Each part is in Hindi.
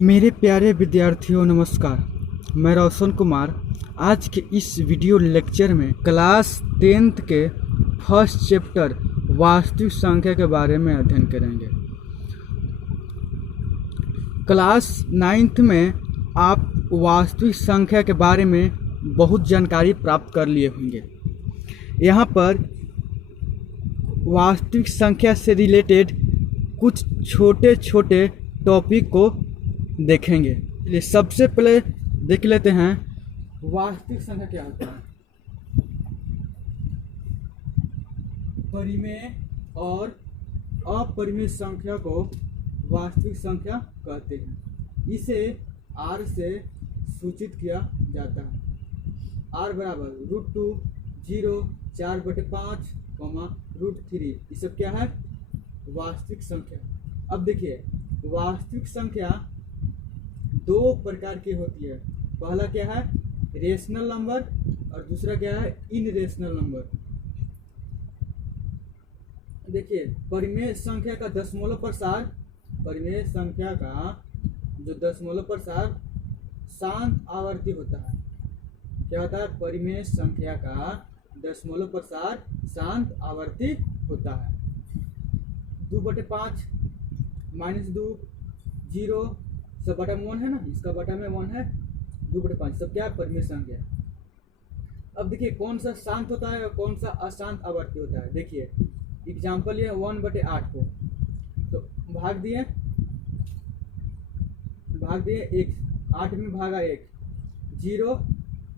मेरे प्यारे विद्यार्थियों नमस्कार। मैं रोशन कुमार आज के इस वीडियो लेक्चर में क्लास 10th के फर्स्ट चैप्टर वास्तविक संख्या के बारे में अध्ययन करेंगे। क्लास 9th में आप वास्तविक संख्या के बारे में बहुत जानकारी प्राप्त कर लिए होंगे। यहाँ पर वास्तविक संख्या से रिलेटेड कुछ छोटे छोटे टॉपिक को देखेंगे। चलिए सबसे पहले देख लेते हैं वास्तविक संख्या क्या होता है। परिमेय और अपरिमेय संख्या को वास्तविक संख्या कहते हैं। इसे r से सूचित किया जाता है। r बराबर √2 0 4/5 √3 ये सब क्या है? वास्तविक संख्या। अब देखिए वास्तविक संख्या दो प्रकार की होती है। पहला क्या है? रेशनल नंबर और दूसरा क्या है? इनरेशनल नंबर। देखिए परिमेय संख्या का दशमलव प्रसार, परिमेय संख्या का जो दशमलव प्रसार शांत आवर्ती होता है। क्या होता है? परिमेय संख्या का दशमलव प्रसार शांत आवर्ती होता है। 2/5 -2 0 सब बटा में 1 है ना, इसका बटा में 1 है। 2/5 सब क्या है? परिमेय संख्या। अब देखिए कौन सा शांत होता है और कौन सा अशांत आवर्ती होता है। देखिए एग्जाम्पल ये 1/8 को तो भाग दिए 1, 8 में भागा 1, 0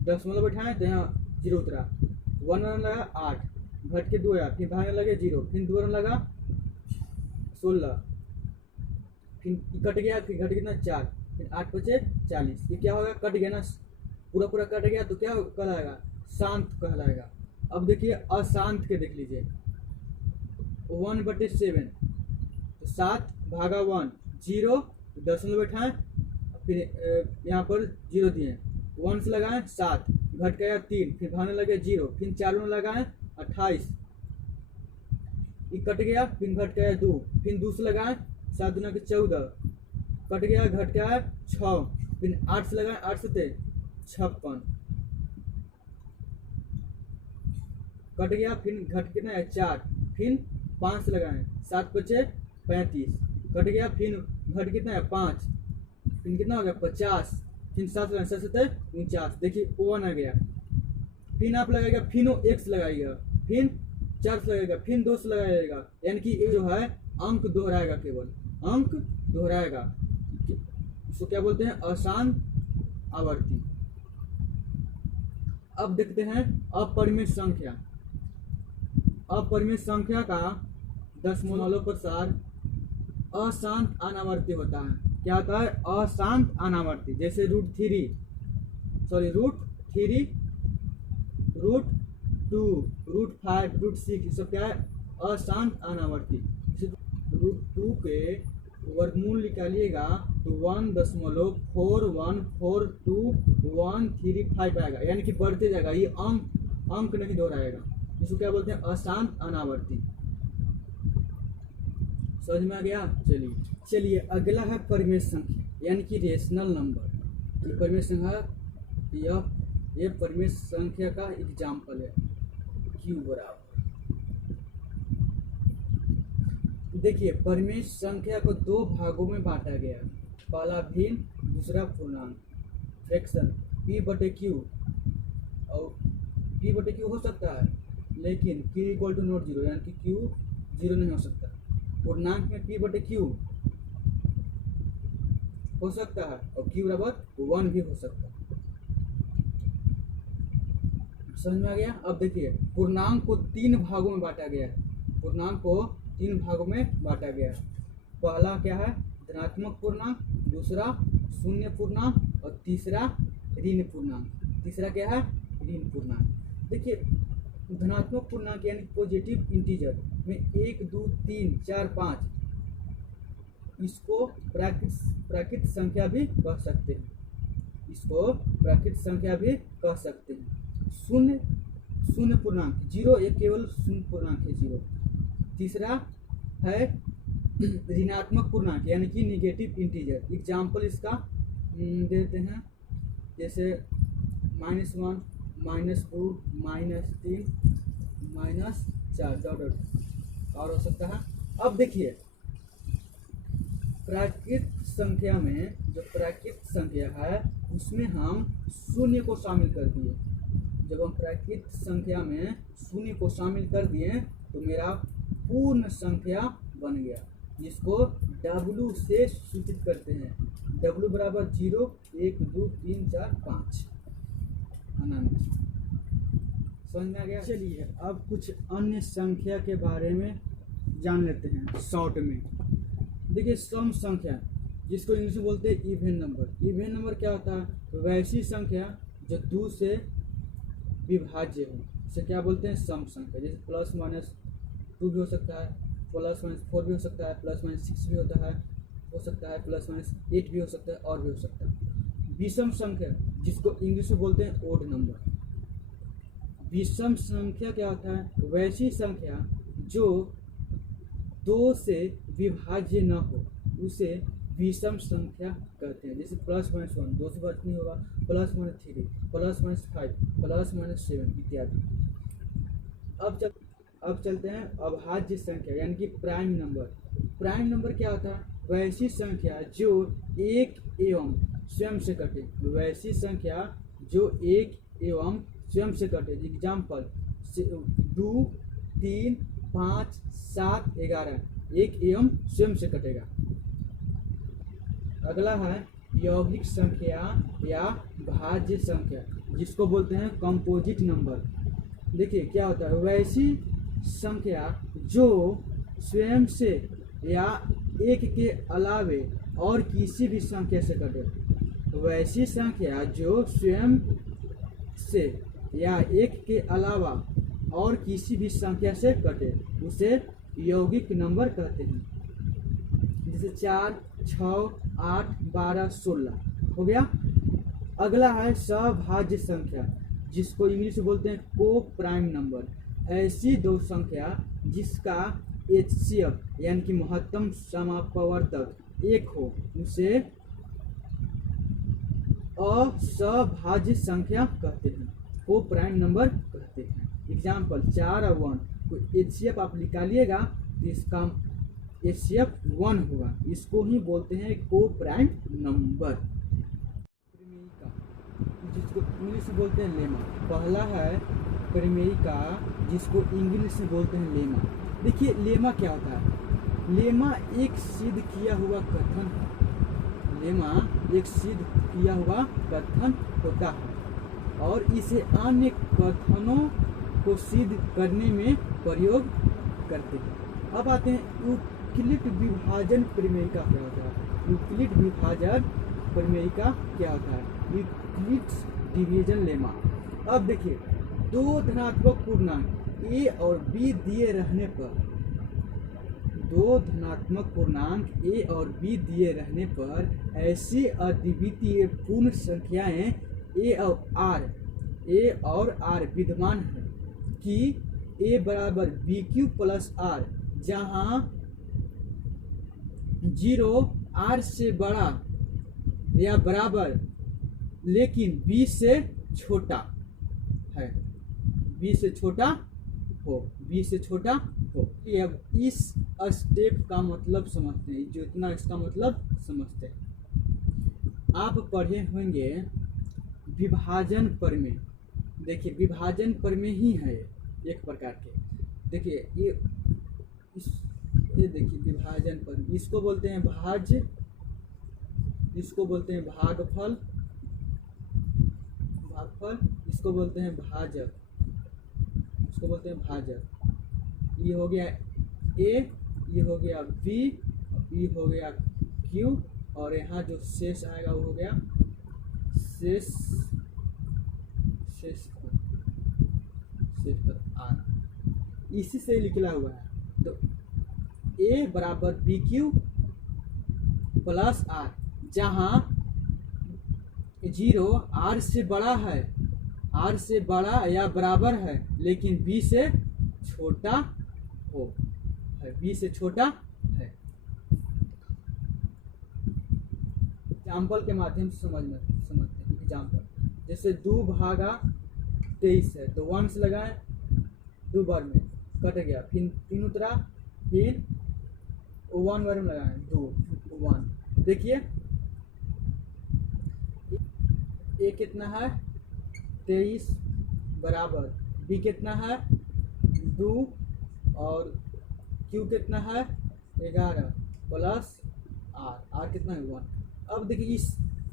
दशमलव बैठाए तो यहाँ 0 उतरा, 1 लगा 8, घट के 2 आया, फिर भागने लगे 0, फिर 2 लगा 16, फिर कट गया, फिर घट कितना 4, फिर 8 बचे 40। ये क्या होगा? कट गया ना, पूरा कट गया तो क्या कहलाएगा? शांत कहलाएगा। अब देखिए अशांत के देख लीजिए 1/7 तो 7 भागा 1, 0 दशमलव बैठाएं, फिर यहाँ पर 0 दिए, 1 से लगाएं 7, घट गया 3, फिर भागने लगे 0, फिर 4 में लगाएं 28, ये कट गया, फिर घट गया 2, फिर 2 से लगाएं 7 दूना के 14, कट गया घट गया 6, फिर 8 से लगाएं 8 से 56, कट गया, फिर घट कितना है 4, फिर 5 से लगाएं 7 बचे 35, कट गया, फिर घट कितना है 5, फिर कितना हो गया 50, फिर 7 लगाएं 7 से 49। देखिए 1 आ गया, फिर आप लगाएगा, फिर x लगाइएगा, फिर 4 से लगाएगा, फिर 2 से लगाइएगा, यानी कि ये जो है अंक दोहराएगा, केवल अंक दोहराएगा। इसको क्या बोलते हैं? अशांत आवर्ती। अब देखते हैं अपरिमेय संख्या। अपरिमेय संख्या का दशमलव प्रसार अशांत अनावर्ती होता है। क्या होता है? अशांत अनावर्ती। जैसे √3 √2 √5 √6 ये सब क्या है? अशांत अनावर्ती। √2 के वर्गमूल निकालिएगा तो 1.4142135 आएगा, यानी कि बढ़ते जाएगा, ये अंक नहीं दोहराएगा। इसको क्या बोलते हैं? अशांत अनावर्ती। समझ में आ गया? चलिए अगला है परिमेय संख्या, यानी कि रेशनल नंबर। परिमेय संख्या ये परिमेय संख्या का एग्जाम्पल है। Q बराबर, देखिए परिमेय संख्या को दो भागों में बांटा गया है। पहला भिन्न, दूसरा पूर्णांक। फ्रैक्शन P/Q, और P/Q हो सकता है लेकिन Q = नॉट 0, यानी कि Q 0 नहीं हो सकता। पूर्णांक में P/Q हो सकता है और Q बराबर 1 भी हो सकता है। समझ में आ गया? अब देखिए पूर्णांक को 3 भागों में बांटा गया है। पूर्णांक को 3 भागों में बांटा गया है। पहला क्या है? धनात्मक पूर्णांक, दूसरा शून्य पूर्णांक और तीसरा ऋण पूर्णांक। तीसरा क्या है? ऋण पूर्णांक। देखिए धनात्मक पूर्णांक यानी पॉजिटिव इंटीजर में 1 2 3 4 5, इसको प्राकृत संख्या भी कह सकते हैं। इसको प्राकृत संख्या भी कह सकते हैं। शून्य पूर्णांक 0, एक केवल शून्य पूर्णांक है 0। तीसरा है ऋणात्मक पूर्णांक यानी कि निगेटिव इंटीजर। एग्जाम्पल इसका देते हैं, जैसे -1, -2, -3, -4 डॉट और हो सकता है। अब देखिए प्राकृत संख्या में, जो प्राकृत संख्या है उसमें हम शून्य को शामिल कर दिए। जब हम प्राकृत संख्या में शून्य को शामिल कर दिए तो मेरा पूर्ण संख्या बन गया, जिसको W से सूचित करते हैं। W बराबर 0, 1, 2, 3, 4, 5 अनंत। समझ में आ गया? चलिए अब कुछ अन्य संख्या के बारे में जान लेते हैं शॉर्ट में। देखिए सम संख्या, जिसको इंग्लिश में बोलते हैं इवन नंबर। इवन नंबर क्या होता है? वैसी संख्या जो 2 से विभाज्य हो, इसे क्या बोलते हैं? सम संख्या। जैसे +-2 भी हो सकता है, +-4 भी हो सकता है, +-6 भी होता है, हो सकता है, +-8 भी हो सकता है, और भी हो सकता है। विषम संख्या, जिसको इंग्लिश में बोलते हैं ओड नंबर। विषम संख्या क्या होता है? वैसी संख्या जो 2 से विभाज्य न हो, उसे विषम संख्या कहते हैं। जैसे +-1 2 से विभाज्य नहीं होगा, +-3, +-5, +-7 इत्यादि। अब चलते हैं अभाज्य संख्या यानी कि प्राइम नंबर। प्राइम नंबर क्या होता है? वैसी संख्या जो 1 एवं स्वयं से कटे। वैसी संख्या जो 1 एवं स्वयं से कटे। एग्जाम्पल 2, 3, 5, 7, 11 1 एवं स्वयं से कटेगा। अगला है यौगिक संख्या या भाज्य संख्या, जिसको बोलते हैं कंपोजिट नंबर। देखिए क्या होता है? वैसी संख्या जो स्वयं से या एक के अलावे और किसी भी संख्या से कटे। वैसी संख्या जो स्वयं से या एक के अलावा और किसी भी संख्या से कटे, उसे यौगिक नंबर कहते हैं। जैसे 4, 6, 8, 12, 16 हो गया। अगला है सभाज्य संख्या, जिसको इंग्लिश में बोलते हैं को प्राइम नंबर। ऐसी दो संख्या जिसका HCF यानी कि महत्तम समापवर्तक 1 हो, उसे असभाज्य संख्या कहते हैं, को प्राइम नंबर कहते हैं। एग्जाम्पल 4 और 1 को HCF आप निकालिएगा तो इसका HCF 1 होगा, इसको ही बोलते हैं को प्राइम नंबर। जिसको इंग्लिश में बोलते हैं लेमा। पहला है परिमेयिका, जिसको इंग्लिश में बोलते हैं लेमा। देखिए लेमा क्या होता है? लेमा एक सिद्ध किया हुआ कथन है। लेमा एक सिद्ध किया हुआ कथन होता है और इसे अन्य कथनों को सिद्ध करने में प्रयोग करते हैं। अब आते हैं यूक्लिड विभाजन परिमेयिका क्या होता है? यूक्लिड विभाजन परिमेयिका क्या होता है? Euclid's division lemma. अब देखिए दो धनात्मक पूर्णांक a और b दिए रहने पर, दो धनात्मक पूर्णांक a और b दिए रहने पर ऐसी अद्वितीय पूर्ण संख्याएं a और r विद्यमान है कि a बराबर bq प्लस r, जहां 0 r से बड़ा या बराबर लेकिन b से छोटा है, b से छोटा हो। अब इस स्टेप का मतलब समझते हैं, जो इतना इसका मतलब समझते हैं। आप पढ़े होंगे विभाजन प्रमेय। देखिए विभाजन प्रमेय ही है एक प्रकार के। देखिए ये देखिए विभाजन प्रमेय, इसको बोलते हैं भाज्य, इसको बोलते हैं भागफल, इसको बोलते हैं भाजक, इसको बोलते हैं भाजक। ये हो गया a, ये हो गया b, ये हो गया q, और यहाँ जो शेष आएगा वो हो गया शेष r। इसी से निकला हुआ है। तो a बराबर bq प्लस r, जहाँ 0 r से बड़ा है, r से बड़ा या बराबर है लेकिन b से छोटा हो है, b से छोटा है। एग्जाम्पल के माध्यम से समझते हैं। एग्जाम्पल जैसे 2/23 है तो 1 से लगाए 2 बार में कट गया, फिर 3 उतरा, फिर 1 बार में लगाए 2 1। देखिए ए कितना है 23 बराबर बी कितना है 2 और क्यू कितना है 11 प्लस आर कितना है 1। अब देखिए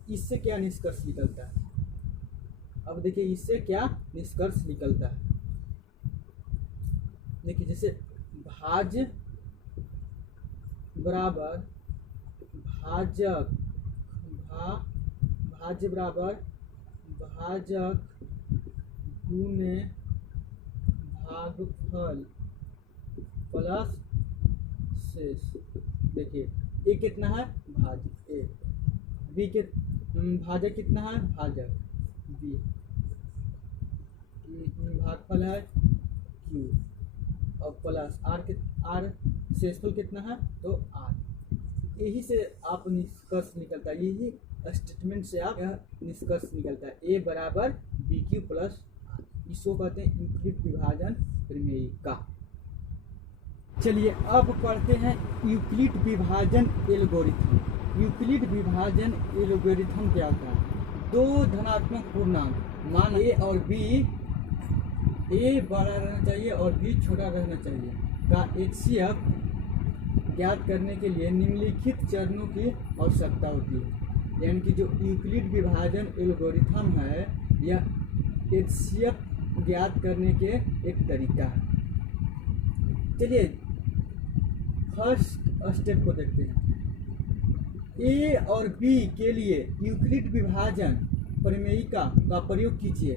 इससे क्या निष्कर्ष निकलता है। अब देखिए इससे क्या निष्कर्ष निकलता है। देखिए जैसे भाज्य बराबर भाजक भाज्य बराबर भाजक गुने भागफल प्लस शेष। देखिए ए कितना है भाज्य ए, बी के भाजक कितना है भाजक बी, भागफल है क्यू और प्लस आर शेषफल कितना है तो आर। यही से आप निष्कर्ष निकलता है, यही स्टेटमेंट से आप यह निष्कर्ष निकलता है ए बराबर बी क्यू प्लस आर। इसको कहते हैं यूक्लिड विभाजन प्रमेय का। चलिए अब पढ़ते हैं यूक्लिड विभाजन एल्गोरिथम। यूक्लिड विभाजन एल्गोरिथम क्या होता है। दो धनात्मक पूर्णांक मान ए और बी, ए बड़ा रहना चाहिए और बी छोटा रहना चाहिए का HCF ज्ञात करने के लिए निम्नलिखित चरणों की आवश्यकता होती है। यानी कि जो यूक्लिड विभाजन एल्गोरिथम है यह HCF ज्ञात करने के एक तरीका है। चलिए फर्स्ट स्टेप को देखते हैं। ए और बी के लिए यूक्लिड विभाजन प्रमेयिका का प्रयोग कीजिए।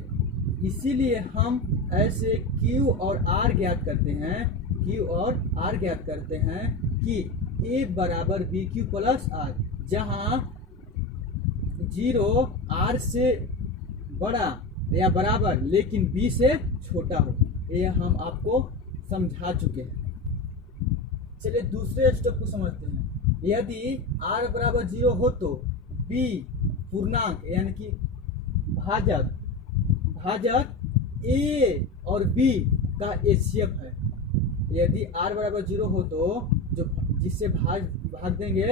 इसीलिए हम ऐसे Q और R ज्ञात करते हैं, Q और R ज्ञात करते हैं कि A बराबर BQ प्लस R, जहाँ 0 R से बड़ा या बराबर लेकिन B से छोटा हो। यह हम आपको समझा चुके हैं। चलिए दूसरे स्टेप को समझते हैं। यदि R बराबर 0 हो तो B पूर्णांक यानी कि भाजक A और B का HCF है। यदि R बराबर 0 हो तो जो जिससे भाग देंगे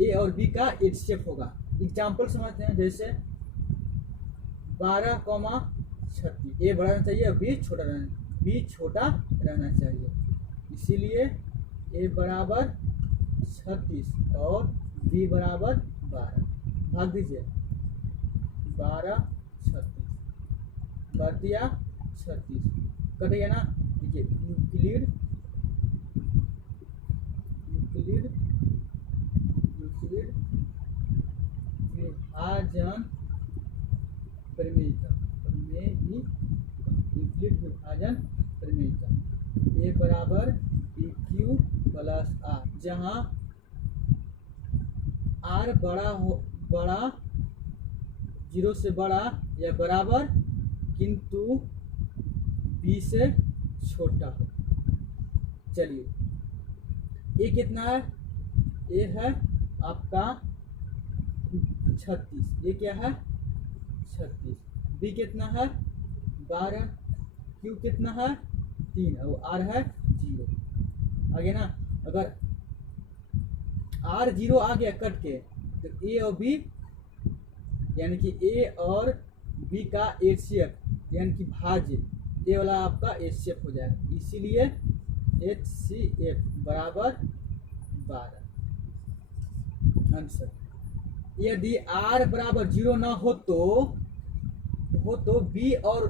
A और B का HCF होगा। एग्जाम्पल समझते हैं जैसे 12,36 A बड़ा रहना चाहिए और B छोटा रहना चाहिए। इसीलिए A बराबर 36 और B बराबर 12। भाग दीजिए 12 36 कर दिया 36 कटेगा ना। देखिए यूक्लिड विभाजन प्रमेयिका यूक्लिड विभाजन प्रमेयिका A बराबर BQ प्लस R, जहाँ R बड़ा 0 से बड़ा या बराबर किंतु B से छोटा हो। चलिए A कितना है, A है आपका 36, ये क्या है 36, B कितना है 12, Q कितना है 3 और R है 0। आगे ना, अगर R 0 आ गया कट के तो A और B यानी कि A और B का HCF यानी कि भाज्य A वाला आपका HCF हो जाएगा। इसीलिए HCF बराबर 12 आंसर। यदि R बराबर 0 ना हो तो B और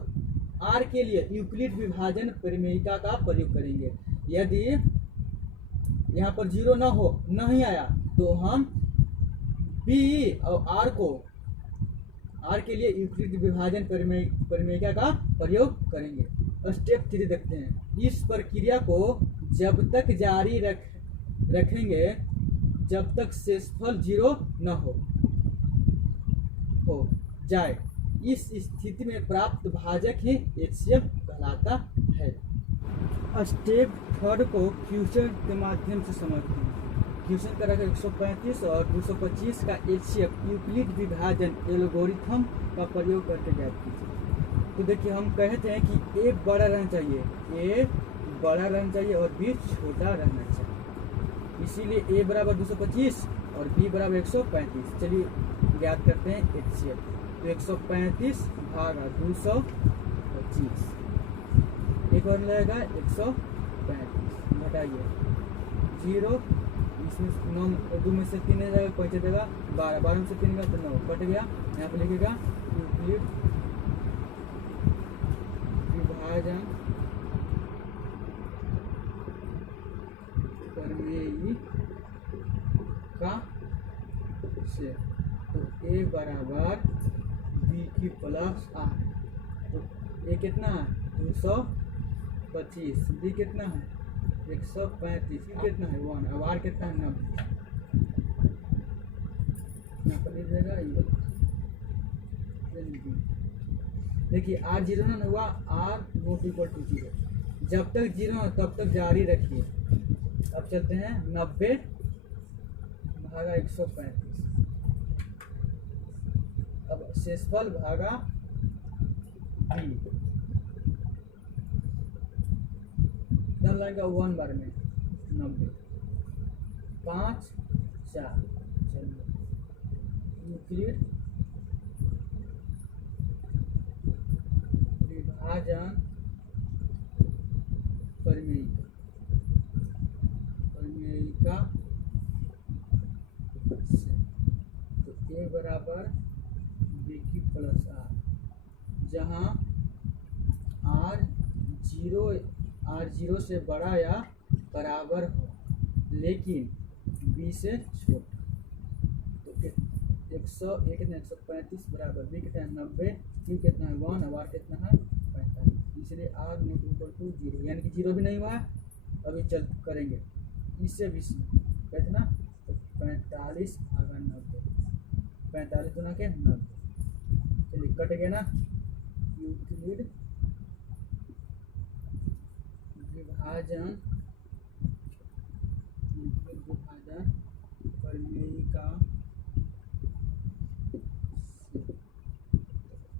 R के लिए यूक्लिड विभाजन प्रमेयिका का प्रयोग करेंगे। यदि यहाँ पर 0 ना हो, नहीं आया तो हम B और R के लिए यूक्लिड विभाजन प्रमेयिका का प्रयोग करेंगे। स्टेप 3 देखते हैं। इस प्रक्रिया को जब तक जारी रखेंगे जब तक शेषफल 0 न हो जाए। इस स्थिति में प्राप्त भाजक ही HCF कहलाता है। स्टेप 3 को क्वेश्चन के माध्यम से समझते हैं। क्वेश्चन का रखा 135 और 225 का एचसीएफ यूक्लिड विभाजन एल्गोरिथम का प्रयोग करके ज्ञात कीजिए। तो देखिए हम कहते हैं कि ए बड़ा रहना चाहिए, ए बड़ा रहना चाहिए और बी छोटा रहना चाहिए, इसीलिए ए बराबर 225 और बी बराबर 135। चलिए ज्ञात करते हैं एचसीएफ। तो 135 भागा 225 एक और लगेगा 135 घटाइए 0, इसमें 9 2 में से 3 हो जाएगा, 5 देगा 12, 12 में से 3 का तो 9 कट गया। यहाँ पे लिखेगा यूक्लिड विभाजन प्रमेय का से, तो ए बराबर बी की प्लस आर। तो ए कितना है 225, बी कितना है 135, सी कितना है 1, अब आर कितना है 90। यहाँ पर लिख देगा ये। देखिए आर 0 ना हुआ, आर नॉट इक्वल टू 0। जब तक 0 ना तब तक जारी रखिए। अब चलते हैं 90 भागा 135, अब शेषफल भागा बी डन लगेगा 1 बार में 90, 5 4। चलिए यूक्लिड विभाजन प्रमेयिका से, तो ए बराबर बी की प्लस आर, जहाँ आर 0 से बड़ा या बराबर हो लेकिन बी से छोटा। तो 101 कितना 135 बराबर बी कितना है 90, सी कितना है 1, अब आर कितना है 45, इसलिए आर नॉट इक्वल टू 0, यानी कि 0 भी नहीं हुआ है। अभी चल करेंगे इससे भी कहते ना, तो 45 भागा 90, 45 गुना के 90। चलिए कट गया ना। यूक्लिड विभाजन प्रमेयिका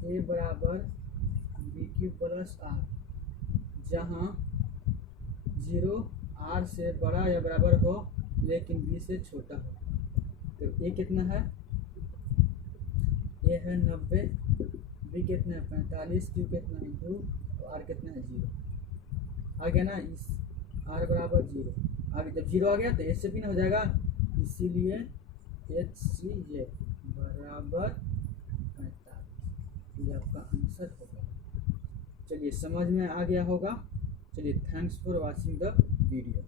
ए बराबर बी की प्लस आर, जहाँ 0 आर से बड़ा या बराबर हो लेकिन बी से छोटा हो। तो ए कितना है, ए है 90, बी कितना है 45, क्यू कितना है 2 और आर कितना है 0। आ गया ना, इस आर बराबर 0 आगे, जब 0 आ गया तो एच से भी ना हो जाएगा, इसीलिए एच सी ए बराबर 45। ये आपका आंसर होगा। चलिए समझ में आ गया होगा। चलिए thanks for watching the video.